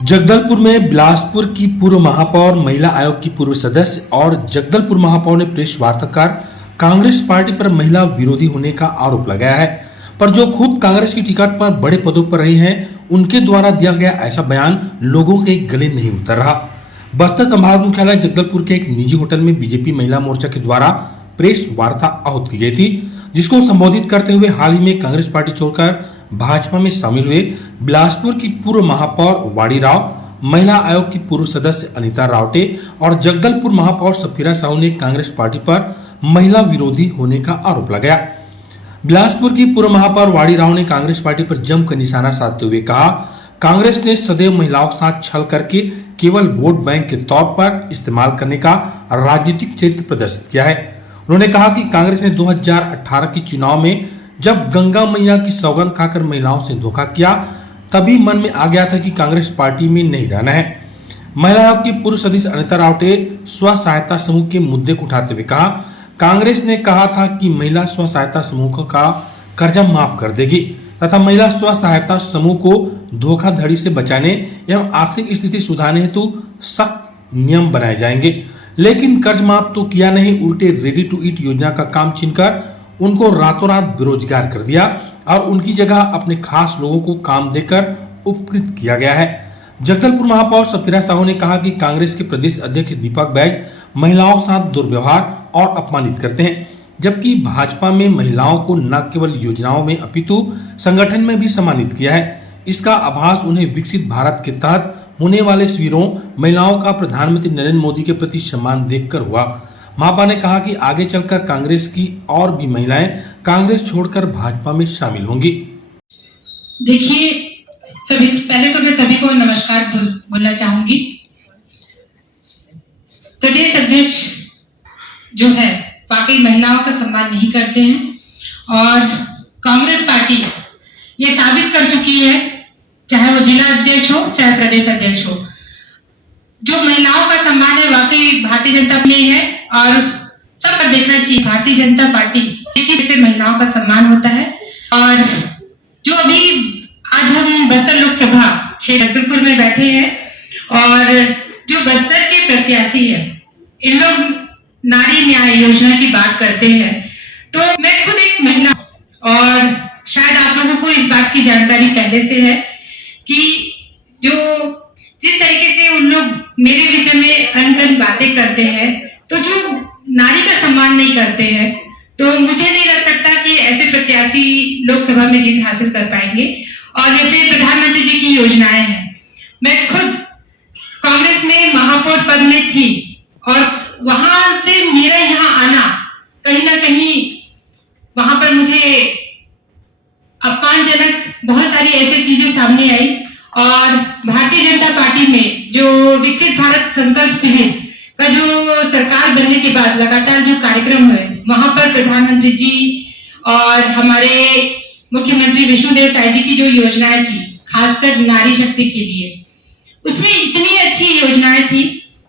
जगदलपुर में बिलासपुर की पूर्व महापौर, महिला आयोग की पूर्व सदस्य और जगदलपुर महापौर ने प्रेस वार्ता कर कांग्रेस पार्टी पर महिला विरोधी होने का आरोप लगाया है। पर जो खुद कांग्रेस की टिकट पर बड़े पदों पर रही हैं, उनके द्वारा दिया गया ऐसा बयान लोगों के गले नहीं उतर रहा। बस्तर संभाग मुख्यालय जगदलपुर के एक निजी होटल में बीजेपी महिला मोर्चा के द्वारा प्रेस वार्ता आहूत की गई थी, जिसको संबोधित करते हुए हाल ही में कांग्रेस पार्टी छोड़कर भाजपा में शामिल हुए बिलासपुर की पूर्व महापौर वाड़ी राव, महिला आयोग की पूर्व सदस्य अनीता रावटे और जगदलपुर महापौर सफीरा साहू ने कांग्रेस पार्टी पर महिला विरोधी होने का आरोप लगाया। बिलासपुर की पूर्व महापौर वाड़ी राव ने कांग्रेस पार्टी पर जमकर निशाना साधते हुए कहा, कांग्रेस ने सदैव महिलाओं के साथ छल करके केवल वोट बैंक के तौर पर इस्तेमाल करने का राजनीतिक चरित्र प्रदर्शित किया है। उन्होंने कहा कि कांग्रेस ने 2018 के चुनाव में जब गंगा मैया की सौगंध खाकर महिलाओं से धोखा किया, तभी मन में आ गया था कि कांग्रेस पार्टी में नहीं रहना है। महिला आयोग की पूर्व सदस्य अनीता रावटे स्व सहायता समूह के मुद्दे को उठाते हुए कहा, कांग्रेस ने कहा था कि महिला स्व सहायता समूह का कर्जा माफ कर देगी तथा महिला स्व सहायता समूह को धोखाधड़ी से बचाने एवं आर्थिक स्थिति सुधारने हेतु सख्त नियम बनाए जाएंगे, लेकिन कर्ज माफ तो किया नहीं, उल्टे रेडी टू ईट योजना का काम छीनकर उनको रातों रात बेरोजगार कर दिया और उनकी जगह अपने खास लोगों को काम देकर उपकृत किया गया है। जगदलपुर महापौर सफीरा साहू ने कहा कि कांग्रेस के प्रदेश अध्यक्ष दीपक बैज महिलाओं के साथ दुर्व्यवहार और अपमानित करते हैं, जबकि भाजपा में महिलाओं को न केवल योजनाओं में अपितु संगठन में भी सम्मानित किया है। इसका आभास उन्हें विकसित भारत के तहत होने वाले शिविरों महिलाओं का प्रधानमंत्री नरेंद्र मोदी के प्रति सम्मान देखकर हुआ। महापा ने कहा कि आगे चलकर कांग्रेस की और भी महिलाएं कांग्रेस छोड़कर भाजपा में शामिल होंगी। देखिए, पहले तो मैं सभी को नमस्कार बोलना चाहूंगी। प्रदेश अध्यक्ष जो है वाकई महिलाओं का सम्मान नहीं करते हैं और कांग्रेस पार्टी ये साबित कर चुकी है, चाहे वो जिला अध्यक्ष हो चाहे प्रदेश अध्यक्ष हो, जो महिलाओं का सम्मान है वाकई भारतीय जनता में है और सब पर देखना चाहिए। भारतीय जनता पार्टी से महिलाओं का सम्मान होता है और जो अभी आज हम बस्तर लोकसभा क्षेत्र जगदलपुर में बैठे हैं और जो बस्तर के प्रत्याशी है, इन लोग नारी न्याय योजना की बात करते हैं, तो मैं खुद एक महिला और शायद आप लोगों को इस बात की जानकारी पहले से है कि जो जिस तरीके से उन लोग मेरे विषय में अनगन बातें करते हैं, तो जो नारी का सम्मान नहीं करते हैं, तो मुझे नहीं लग सकता कि ऐसे प्रत्याशी लोकसभा में जीत हासिल कर पाएंगे। और जैसे प्रधानमंत्री जी की योजनाएं हैं, मैं खुद कांग्रेस में महापौर पद में थी और वहां से मेरा यहाँ आना कहीं ना कहीं वहां पर मुझे अपमानजनक बहुत सारी ऐसी चीजें सामने आई और भारतीय जनता पार्टी में जो विकसित भारत संकल्प शिविर का जो सरकार बनने के बाद लगातार जो कार्यक्रम हुए, वहां पर प्रधानमंत्री जी और हमारे मुख्यमंत्री विष्णुदेव साय जी की जो योजनाएं थी, खासकर नारी शक्ति के लिए, उसमें इतनी अच्छी योजनाएं थी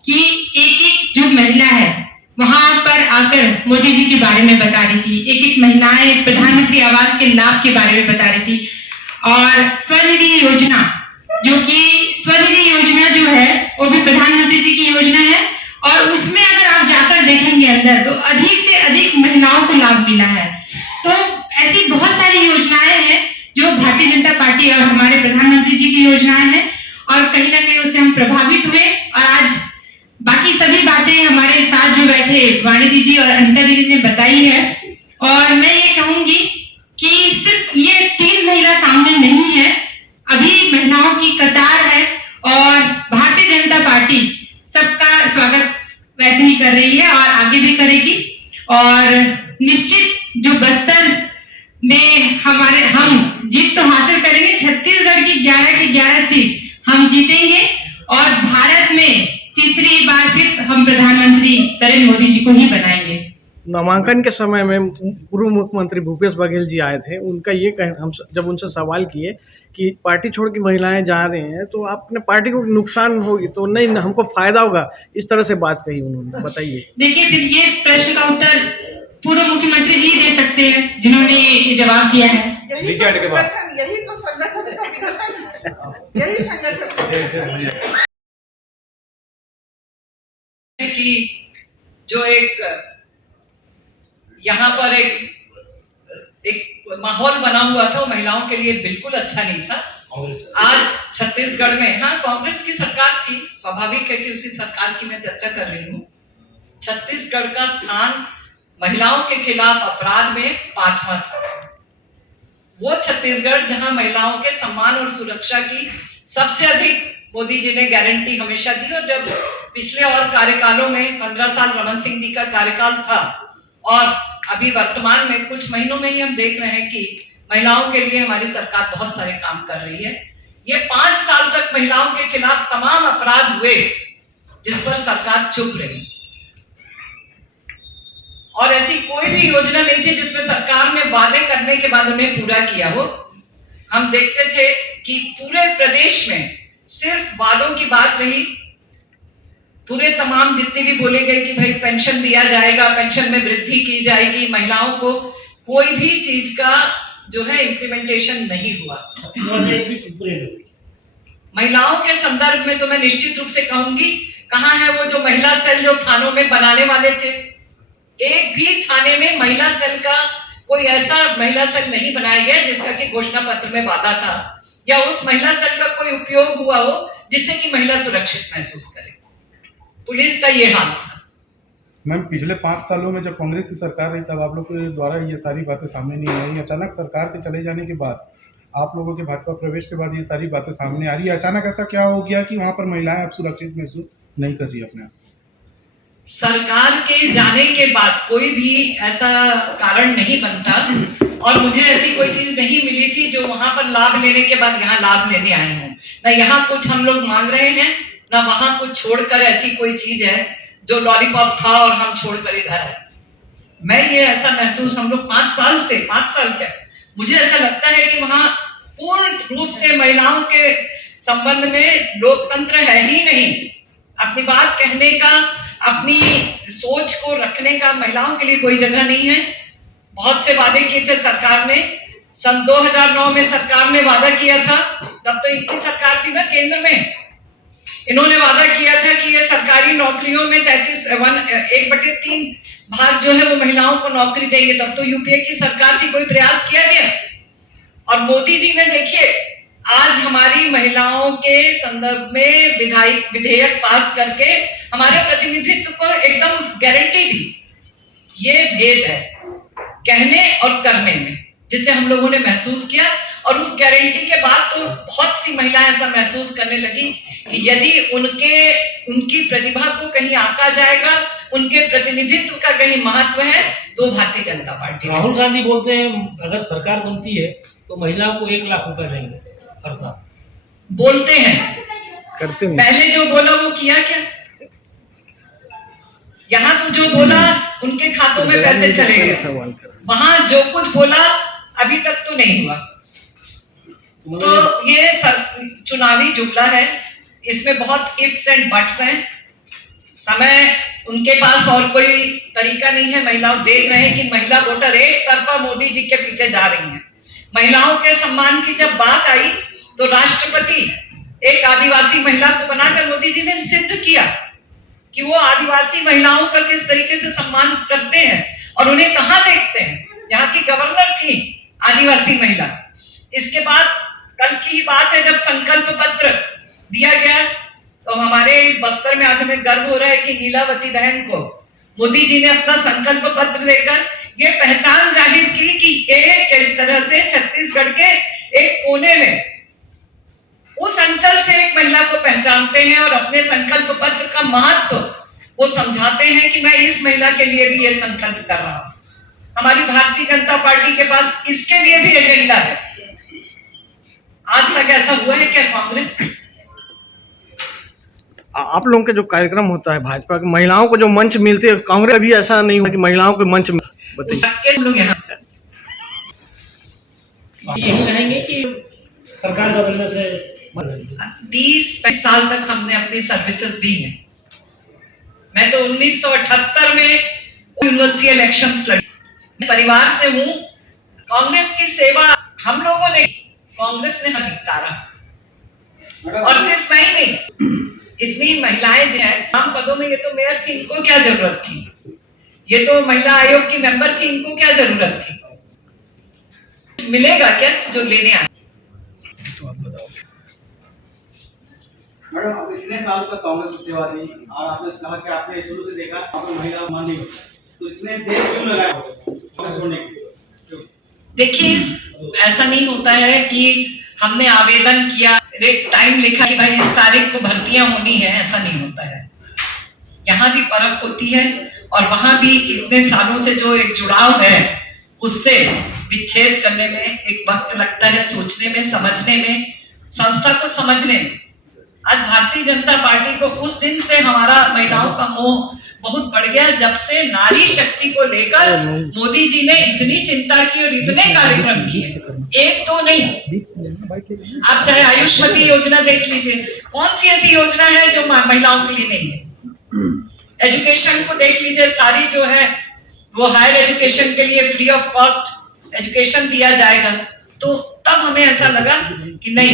कि एक एक जो महिला है वहां पर आकर मोदी जी के बारे में बता रही थी, एक एक महिलाएं प्रधानमंत्री आवास के लाभ के बारे में बता रही थी। और स्वनिधि योजना, जो कि स्वनिधि योजना जो है वो भी प्रधानमंत्री जी की योजना है और उसमें अगर आप जाकर देखेंगे अंदर, तो अधिक से अधिक महिलाओं को लाभ मिला है। तो ऐसी बहुत सारी योजनाएं हैं जो भारतीय जनता पार्टी और हमारे प्रधानमंत्री जी की योजनाएं हैं और कहीं ना कहीं उससे हम प्रभावित हुए और आज बाकी सभी बातें हमारे साथ जो बैठे वाणी दीदी और अनीता दीदी ने बताई है। और मैं ये कहूंगी कि सिर्फ ये 3 महिला सामने नहीं है, अभी महिलाओं की कतार है और भारतीय जनता पार्टी सबका स्वागत वैसे ही कर रही है और आगे भी करेगी। और निश्चित जो बस्तर में हम जीत तो हासिल करेंगे, छत्तीसगढ़ की 11 की 11 सीट हम जीतेंगे और भारत में तीसरी बार फिर हम प्रधानमंत्री नरेंद्र मोदी जी को ही बनाएंगे। नामांकन के समय में पूर्व मुख्यमंत्री भूपेश बघेल जी आए थे, उनका ये हम जब उनसे सवाल किए कि पार्टी छोड़ के महिलाएं जा रहे हैं तो आपने पार्टी को नुकसान होगी, तो नहीं हमको फायदा होगा, इस तरह से बात कही उन्होंने। बताइए। देखिए, फिर ये प्रश्न का उत्तर पूर्व मुख्यमंत्री जी दे सकते हैं जिन्होंने ये जवाब दिया है। यही तो संगठन का विघटन है, यही संगठन कि जो एक यहाँ पर एक माहौल बना हुआ था वो महिलाओं के लिए बिल्कुल अच्छा नहीं था। आज छत्तीसगढ़ में, हाँ, कांग्रेस की सरकार थी, स्वाभाविक है कि उसी सरकार की मैं चर्चा कर रही हूँ। छत्तीसगढ़ का स्थान महिलाओं के खिलाफ अपराध में 5वां था। वो छत्तीसगढ़ जहां महिलाओं के सम्मान और सुरक्षा की सबसे अधिक मोदी जी ने गारंटी हमेशा दी। और जब पिछले और कार्यकालों में 15 साल रमन सिंह जी का कार्यकाल था और अभी वर्तमान में कुछ महीनों में ही हम देख रहे हैं कि महिलाओं के लिए हमारी सरकार बहुत सारे काम कर रही है। ये 5 साल तक महिलाओं के खिलाफ तमाम अपराध हुए जिस पर सरकार चुप रही, और ऐसी कोई भी योजना नहीं थी जिसमें सरकार ने वादे करने के बाद उन्हें पूरा किया हो। हम देखते थे कि पूरे प्रदेश में सिर्फ वादों की बात रही। पूरे तमाम जितने भी बोले गए कि भाई पेंशन दिया जाएगा, पेंशन में वृद्धि की जाएगी, महिलाओं को कोई भी चीज का जो है इम्प्लीमेंटेशन नहीं हुआ। महिलाओं के संदर्भ में तो मैं निश्चित रूप से कहूंगी, कहाँ है वो जो महिला सेल जो थानों में बनाने वाले थे? एक भी थाने में महिला सेल का कोई ऐसा महिला सेल नहीं बनाया गया जिसका कि घोषणा पत्र में वादा था, या उस महिला सेल का कोई उपयोग हुआ हो जिससे कि महिला सुरक्षित महसूस करे। पुलिस का ये हाल था। मैम, पिछले 5 सालों में जब कांग्रेस की सरकार रही तब आप लोग के द्वारा ये सारी बातें सामने नहीं आई। अचानक सरकार के चले जाने के बाद, आप लोगों के भाजपा प्रवेश के बाद ये सारी बातें सामने आ रही है। अचानक ऐसा क्या हो गया कि वहाँ पर महिलाएं अब सुरक्षित महसूस नहीं कर रही अपने आप? सरकार के जाने के बाद कोई भी ऐसा कारण नहीं बनता, और मुझे ऐसी कोई चीज नहीं मिली थी जो वहां पर लाभ लेने के बाद यहाँ लाभ लेने आए हूँ। ना यहाँ कुछ हम लोग मांग रहे हैं, ना वहां कुछ छोड़कर ऐसी कोई चीज है जो लॉलीपॉप था और हम छोड़कर इधर आए। मैं ये ऐसा महसूस, हम लोग 5 साल क्या, मुझे ऐसा लगता है कि वहां पूर्ण रूप से महिलाओं के संबंध में लोकतंत्र है ही नहीं। अपनी बात कहने का, अपनी सोच को रखने का महिलाओं के लिए कोई जगह नहीं है। बहुत से वादे किए थे सरकार ने। सन 2009 में सरकार ने वादा किया था, तब तो इनकी सरकार थी ना केंद्र में। इन्होंने वादा किया था कि ये सरकारी नौकरियों में 1/3 भाग जो है वो महिलाओं को नौकरी देंगे। तब तो यूपीए की सरकार थी, कोई प्रयास किया गया? और मोदी जी ने, देखिए, आज हमारी महिलाओं के संदर्भ में विधेयक पास करके हमारे प्रतिनिधित्व को एकदम गारंटी दी। ये भेद है कहने और करने में, जिसे हम लोगों ने महसूस किया। और उस गारंटी के बाद तो बहुत सी महिलाएं ऐसा महसूस करने लगी कि यदि उनकी प्रतिभा को कहीं आंका जाएगा, उनके प्रतिनिधित्व का कहीं महत्व है, तो भारतीय जनता पार्टी। राहुल गांधी बोलते हैं अगर सरकार बनती है तो महिलाओं को 1 लाख रुपए देंगे हर साल। बोलते हैं, करते हैं। पहले जो बोला वो किया क्या? यहाँ तो जो बोला उनके खातों में पैसे चले गए, वहां जो कुछ बोला अभी तक तो नहीं हुआ। तो ये चुनावी जुमला है, इसमें बहुत इफ्स एंड बट्स हैं। समय उनके पास और कोई तरीका नहीं है। महिलाओं देख रहे हैं कि महिला वोटर एक तरफा मोदी जी के पीछे जा रही हैं। महिलाओं के सम्मान की जब बात आई तो राष्ट्रपति एक आदिवासी महिला को बनाकर मोदी जी ने सिद्ध किया कि वो आदिवासी महिलाओं का किस तरीके से सम्मान करते हैं और उन्हें कहाँ देखते हैं। यहाँ की गवर्नर थी आदिवासी महिला। इसके बाद कल की ही बात है, जब संकल्प पत्र दिया गया तो हमारे इस बस्तर में आज हमें गर्व हो रहा है कि नीलावती बहन को मोदी जी ने अपना संकल्प पत्र देकर ये पहचान जाहिर की कि एक किस तरह से छत्तीसगढ़ के एक कोने में उस अंचल से एक महिला को पहचानते हैं और अपने संकल्प पत्र का महत्व वो समझाते हैं कि मैं इस महिला के लिए भी ये संकल्प कर रहा हूं। हमारी भारतीय जनता पार्टी के पास इसके लिए भी एजेंडा है। आज तक ऐसा हुआ है क्या कांग्रेस? आप लोगों के जो कार्यक्रम होता है भाजपा की, महिलाओं को जो मंच मिलते है, कांग्रेस भी ऐसा नहीं हुआ कि महिलाओं को मंच बताइए। लोग यहाँ यही रहेंगे कि सरकार बदलने से 30 साल तक हमने अपनी सर्विसेज दी हैं। मैं तो 1978 में यूनिवर्सिटी इलेक्शंस लड़ी, परिवार से हूँ। कांग्रेस की सेवा हम लोगों ने कांग्रेस ने धिक्कारा। और सिर्फ मैं ही नहीं, इतनी महिलाएं जो है आम पदों में, ये तो मेयर थी, इनको क्या जरूरत थी, ये तो महिला आयोग की मेंबर थी, इनको क्या जरूरत थी। मिलेगा क्या जो लेने आए। मैडम, आप इतने साल तक कांग्रेस की सेवा दी और आपने कहा कि आपने शुरू से देखा आपने महिला मानी, तो इतने देर क्यों लगाया कांग्रेस छोड़ने के? देखिए, ऐसा नहीं होता है कि हमने आवेदन किया, एक टाइम लिखा कि भाई इस तारीख को भर्तियां होनी है, ऐसा नहीं होता है। यहाँ भी परख होती है और वहां भी इतने सालों से जो एक जुड़ाव है उससे विच्छेद करने में एक वक्त लगता है, सोचने में, समझने में, संस्था को समझने में। आज भारतीय जनता पार्टी को उस दिन से हमारा महिलाओं का मोह बहुत बढ़ गया, जब से नारी शक्ति को लेकर मोदी जी ने इतनी चिंता की और इतने कार्यक्रम किए, एक तो नहीं। आप चाहे आयुष्मती योजना देख लीजिए, कौन सी ऐसी योजना है जो महिलाओं के लिए नहीं है। एजुकेशन को देख लीजिए, सारी जो है वो हायर एजुकेशन के लिए फ्री ऑफ कॉस्ट एजुकेशन दिया जाएगा। तो तब हमें ऐसा लगा कि नहीं,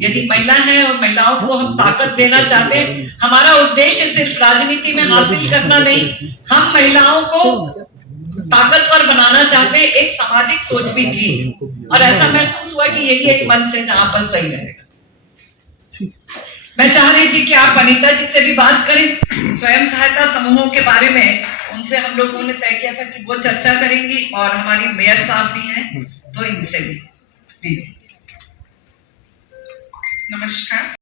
यदि महिला है और महिलाओं को हम ताकत देना चाहते हैं, हमारा उद्देश्य सिर्फ राजनीति में हासिल करना नहीं, हम महिलाओं को ताकतवर बनाना चाहते हैं। एक सामाजिक सोच भी थी और ऐसा महसूस हुआ कि यही एक मंच है जहां पर सही रहेगा। मैं चाह रही थी कि आप अनीता जी से भी बात करें, स्वयं सहायता समूहों के बारे में उनसे हम लोगों ने तय किया था कि वो चर्चा करेंगी, और हमारी मेयर साहब भी हैं तो इनसे भी। नमस्कार।